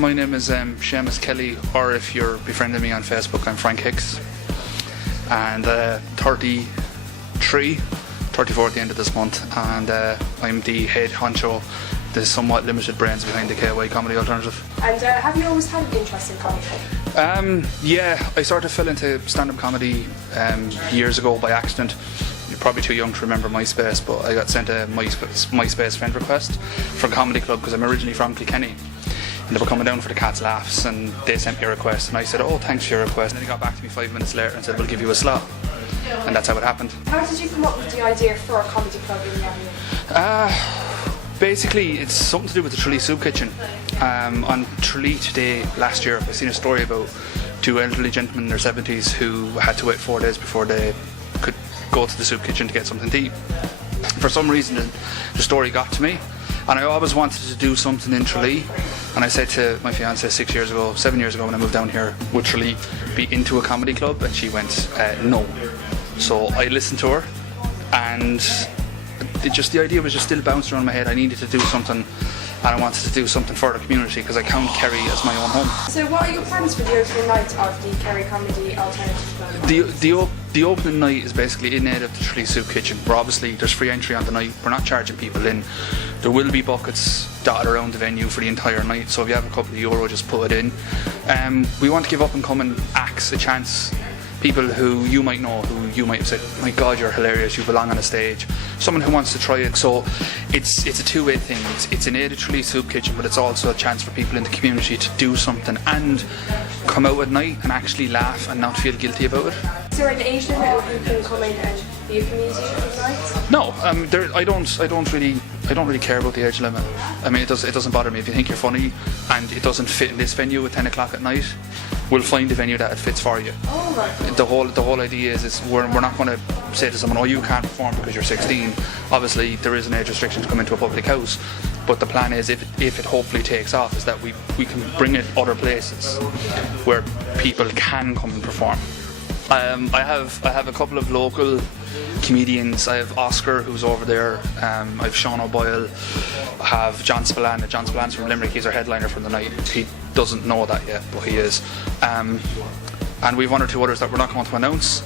My name is Seamus Kelly, or if you're befriending me on Facebook, I'm Frank Hicks. And 34 at the end of this month, and I'm the head honcho, the somewhat limited brains behind the KY Comedy Alternative. And have you always had an interest in comedy? Yeah, I started to fill into stand-up comedy years ago by accident. You're probably too young to remember MySpace, but I got sent a MySpace friend request for a comedy club because I'm originally from Kilkenny. And they were coming down for the Cat's Laughs, and they sent me a request, and I said, oh, thanks for your request. And then he got back to me 5 minutes later and said, we'll give you a slot. And that's how it happened. How did you come up with the idea for a comedy club in the Avenue? Basically, it's something to do with the Tralee Soup Kitchen. On Tralee today, last year, I seen a story about two elderly gentlemen in their 70s who had to wait 4 days before they could go to the soup kitchen to get something to eat. For some reason, the story got to me, and I always wanted to do something in Tralee. And I said to my fiancée 7 years ago when I moved down here, would Tralee be into a comedy club? And she went, no. So I listened to her, and the idea was just still bouncing around my head. I needed to do something, and I wanted to do something for the community because I count Kerry as my own home. So what are your plans for the opening night of the Kerry Comedy Alternative Club? The opening night is basically in aid of the Tralee Soup Kitchen. There's free entry on the night. We're not charging people in. There will be buckets dotted around the venue for the entire night, so if you have a couple of euro, just put it in. We want to give up and coming acts a chance. People who you might know, who you might have said, my God, you're hilarious, you belong on a stage. Someone who wants to try it. So it's a two-way thing. It's an aid of Tralee Soup Kitchen, but it's also a chance for people in the community to do something and come out at night and actually laugh and not feel guilty about it. Is there an age limit of who can come in and be a comedian for the night? No, I don't really care about the age limit. I mean, it doesn't bother me if you think you're funny and it doesn't fit in this venue at 10 o'clock at night. We'll find a venue that it fits for you. Oh, right. The whole idea is we're not going to say to someone, oh, you can't perform because you're 16. Obviously, there is an age restriction to come into a public house, but the plan is, if it hopefully takes off, is that we can bring it other places where people can come and perform. I have a couple of local comedians. I have Oscar, who's over there. I have Sean O'Boyle. I have John Spillane. John Spillane's from Limerick. He's our headliner for the night. He doesn't know that yet, but he is. And we've one or two others that we're not going to announce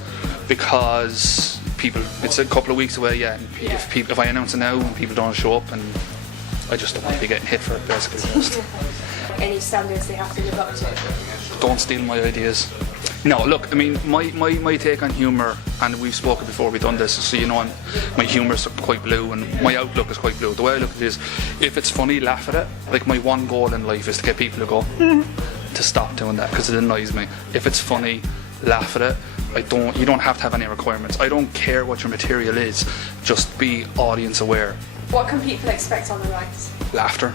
because it's a couple of weeks away yet. And if I announce it now and people don't show up, and I just don't want to be getting hit for it, basically. Any standards they have to live up to? Don't steal my ideas. No, look, I mean, my take on humour, and we've spoken before, we've done this, so you know my humour's quite blue and my outlook is quite blue. The way I look at it is, if it's funny, laugh at it. Like, my one goal in life is to get people to go, to stop doing that, because it annoys me. If it's funny, laugh at it. You don't have to have any requirements. I don't care what your material is, just be audience aware. What can people expect on the night? Laughter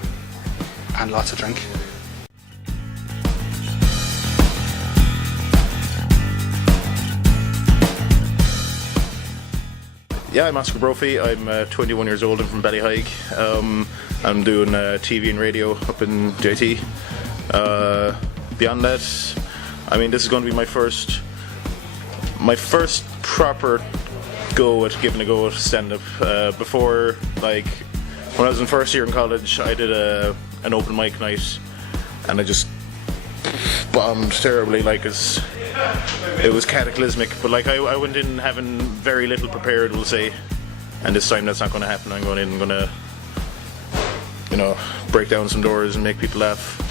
and lots of drink. Yeah, I'm Oscar Brophy. I'm 21 years old. I'm from Ballyhaig. I'm doing TV and radio up in JT. Beyond that, I mean, this is going to be my first proper go at giving a go at stand-up. Before, like, when I was in first year in college, I did an open mic night, and I just bombed terribly. Like, it was cataclysmic, but like I went in having very little prepared, we'll say, and this time that's not going to happen. I'm going in, I'm going to, break down some doors and make people laugh.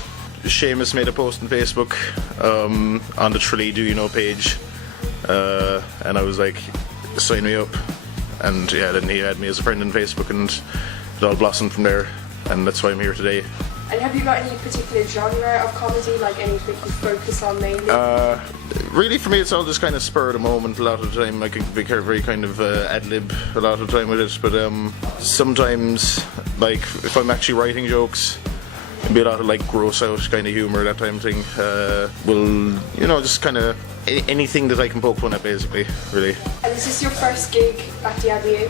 Seamus made a post on Facebook on the Tralee Do You Know page, and I was like, sign me up, and yeah, then he had me as a friend on Facebook, and it all blossomed from there, and that's why I'm here today. And have you got any particular genre of comedy, like anything you focus on mainly? Really, for me, it's all just kind of spur of the moment. A lot of the time, I can be very kind of ad-lib a lot of the time with it. But sometimes, like, if I'm actually writing jokes, it'll be a lot of like gross out kind of humour, that type of thing. Just kind of anything that I can poke fun at, basically, really. And is this your first gig at the Avenue?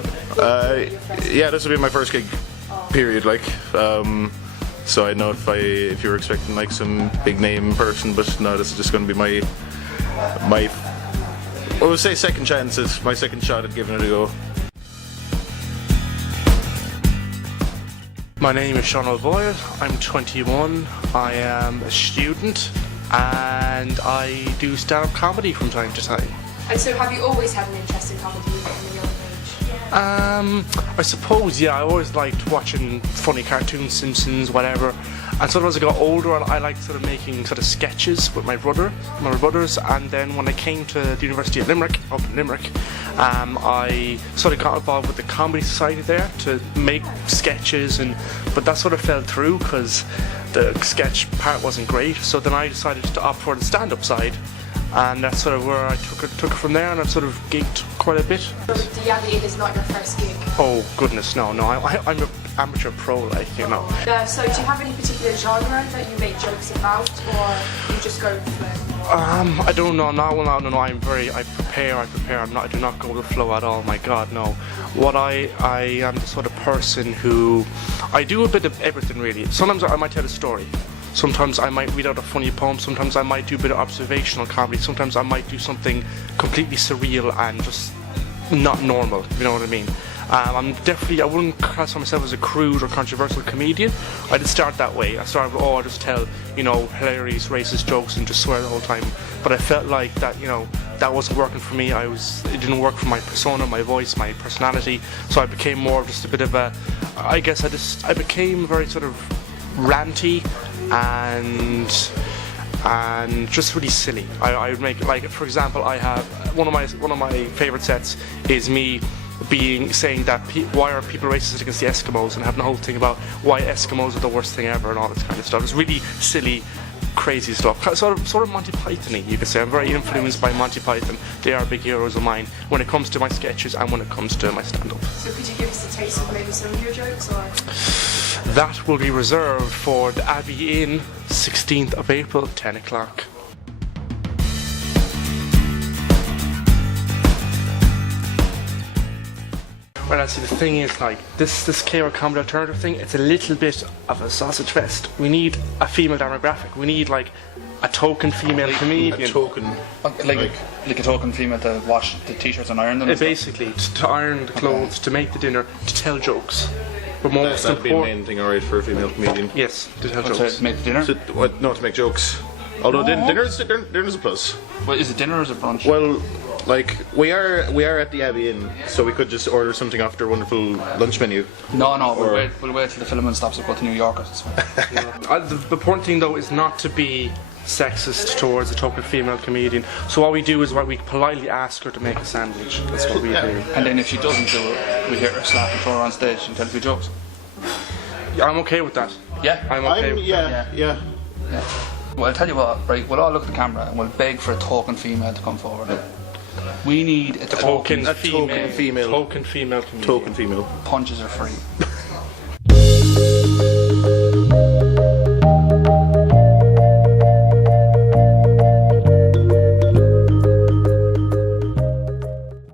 Yeah, this will be my first gig, period. Like, so I know if you were expecting like some big name person, but no, this is just going to be my I would say second chance. It's my second shot at giving it a go. My name is Sean O'Boyle. I'm 21. I am a student and I do stand-up comedy from time to time. And so have you always had an interest in comedy from a young age? I suppose, yeah, I always liked watching funny cartoons, Simpsons, whatever. And sort of as I got older, I liked sort of making sort of sketches with my brothers. And then when I came to the University of Limerick, up in Limerick, I sort of got involved with the Comedy Society there to make sketches, but that sort of fell through because the sketch part wasn't great. So then I decided to opt for the stand-up side. And that's sort of where I took it from there, and I've sort of gigged quite a bit. So the Abbey Inn is not your first gig? Oh goodness, no, I'm an amateur pro, like, you know. So do you have any particular genre that you make jokes about, or you just go with the flow? I don't know. No. I prepare. I do not go with the flow at all. My God, no. I am the sort of person who I do a bit of everything really. Sometimes I might tell a story. Sometimes I might read out a funny poem. Sometimes I might do a bit of observational comedy. Sometimes I might do something completely surreal and just not normal. You know what I mean? I wouldn't classify myself as a crude or controversial comedian. I did start that way. I started with, I just tell, hilarious racist jokes and just swear the whole time. But I felt like that, that wasn't working for me. It didn't work for my persona, my voice, my personality. So I became more of just a bit of I became very sort of ranty and just really silly. I would make, like, for example, I have one of my favorite sets is me saying that why are people racist against the Eskimos, and having the whole thing about why Eskimos are the worst thing ever and all this kind of stuff. It's really silly, crazy stuff. Sort of Monty Python-y, you could say. I'm very influenced by Monty Python. They are big heroes of mine when it comes to my sketches and when it comes to my stand-up. So could you give us a taste of maybe some of your jokes, or? That will be reserved for the Abbey Inn, 16th of April, 10 o'clock. Well, see, the thing is, like, this KO Comedy Alternative thing, it's a little bit of a sausage fest. We need a female demographic. We need, like, a token female comedian. A token. Like a token female to wash the t-shirts and iron them? Basically, to iron the clothes, to make the dinner, to tell jokes. But most that'd be the main thing, alright, for a female comedian. Yes, to tell jokes. To make the dinner? To make jokes. Although dinner's a plus. Well, is it dinner or is it brunch? Well, like, we are at the Abbey Inn, so we could just order something off their wonderful lunch menu. No, we'll wait till the filming stops and go to New York. The important thing, though, is not to be sexist towards a token female comedian. So what we do is we politely ask her to make a sandwich. That's what we do. And then if she doesn't do it, we hear her slap and throw her on stage and tell a few jokes. Yeah, I'm okay with that. Yeah? I'm okay with that. Yeah. Well, I'll tell you what, right, we'll all look at the camera and we'll beg for a token female to come forward. We need a token Token female comedian. Token female. Punches are free.